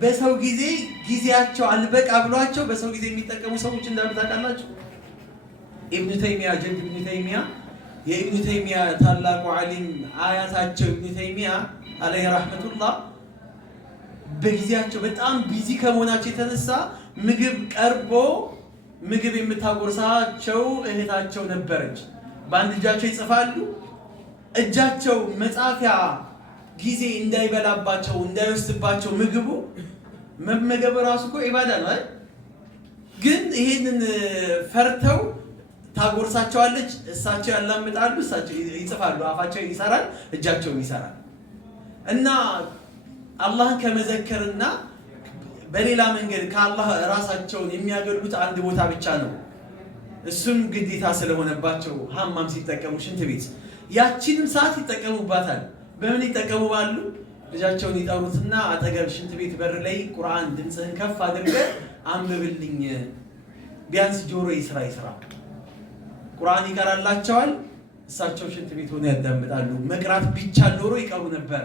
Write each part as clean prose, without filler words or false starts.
በሰው ጊዜያቸው አልበቃ ብሏቸው በሰው ጊዜ የሚጠቀሙ ሰዎች እንዳሉ ታውቃላችሁ። ኢብኑ ተይሚያ ጀድ ኢብኑ ተይሚያ የኢብኑ ተይሚያ ታላቁ ዓሊም አያታቸው ኢብኑ ተይሚያ አለይሂ ረህመቱላህ በጊዜያቸው በጣም ቢዚ ከመሆናቸው የተነሳ ምግብ ቀርቦ ምግብ የምታጎርሳቸው እህታቸው ነበረች። በአንድ እጃቸው ይጽፋሉ። እጃቸው መጻፊያ ጊዜ እንዳይበላባቸው እንዳይወስድባቸው ምግቡ መመገብ ራሱ እኮ ኢባዳ ነው አይደል? ግን ይሄንን ፈርተው ታጎርሳቸዋለች። እሳቸው ያላምጣሉ፣ እሳቸው ይጽፋሉ። አፋቸው ይሰራል፣ እጃቸው ይሰራል። እና አላህን ከመዘከርና በሌላ መንገድ ከአላህ ራሳቸውን የሚያገሉት አንድ ቦታ ብቻ ነው። እሱም ግዴታ ስለሆነባቸው ሐማም ሲጠቀሙ ሽንት ቤት ያቺንም ሰዓት ይጠቀሙባታል። በምን ይጠቀሙባሉ? ልጃቸውን ይጠሩትና አጠገብ ሽንት ቤት በር ላይ ቁርአን ድምፅህን ከፍ አድርገህ አንብብልኝ፣ ቢያንስ ጆሮ ይስራ ቁርአን ይቀራላቸዋል። እሳቸው ሽንት ቤት ሆነው ያዳምጣሉ። መቅራት ቢቻል ኖሮ ይቀሩ ነበር።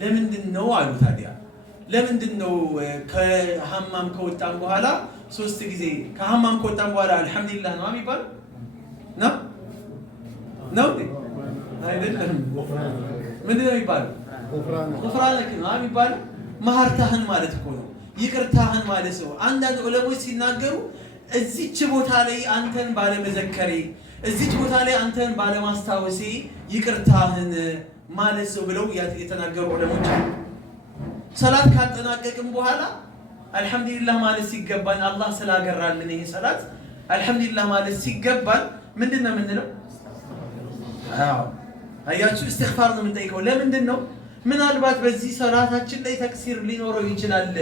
ለምንድን ነው አሉ። ታዲያ ለምንድን ነው ከሐማም ከወጣን በኋላ 3 ጊዜ ከሐማም ከወጣን በኋላ አልሐምዱሊላህ ነው የሚባለው? ነው አይደለም? ምንድን ነው የሚባለው? ጉፍራነክ ነው የሚባለው። መሐርታህን ማለት እኮ ነው፣ ይቅርታህን ማለት ነው። አንዳንድ ዑለሞች ሲናገሩ እዚች ቦታ ላይ አንተን ባለመዘከሬ፣ እዚች ቦታ ላይ አንተን ባለማስታወሴ ይቅርታህን ማለት ነው ብለው የተናገሩ ዑለሞች አሉ። ሰላት ካጠናቀቅን በኋላ አልሐምዱሊላህ ማለት ሲገባን አላህ ስላገራልን ይሄ ሰላት አልሐምዱሊላህ ማለት ሲገባን ምንድን ነው የምንለው? አያችሁ፣ እስትግፋር ነው የምንጠይቀው። ለምንድን ነው? ምናልባት በዚህ ሰላታችን ላይ ተክሲር ሊኖረው ይችላል።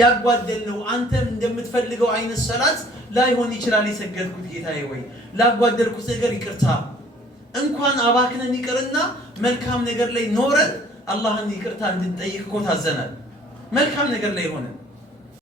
ያጓደልነው አንተም እንደምትፈልገው አይነት ሰላት ላይሆን ይችላል። የሰገድኩት ጌታዬ ወይ ላጓደልኩት ነገር ይቅርታ። እንኳን አባክነን ይቅርና መልካም ነገር ላይ ኖረን አላህን ይቅርታ እንድንጠይቅ እኮ ታዘናል። መልካም ነገር ላይ ሆነን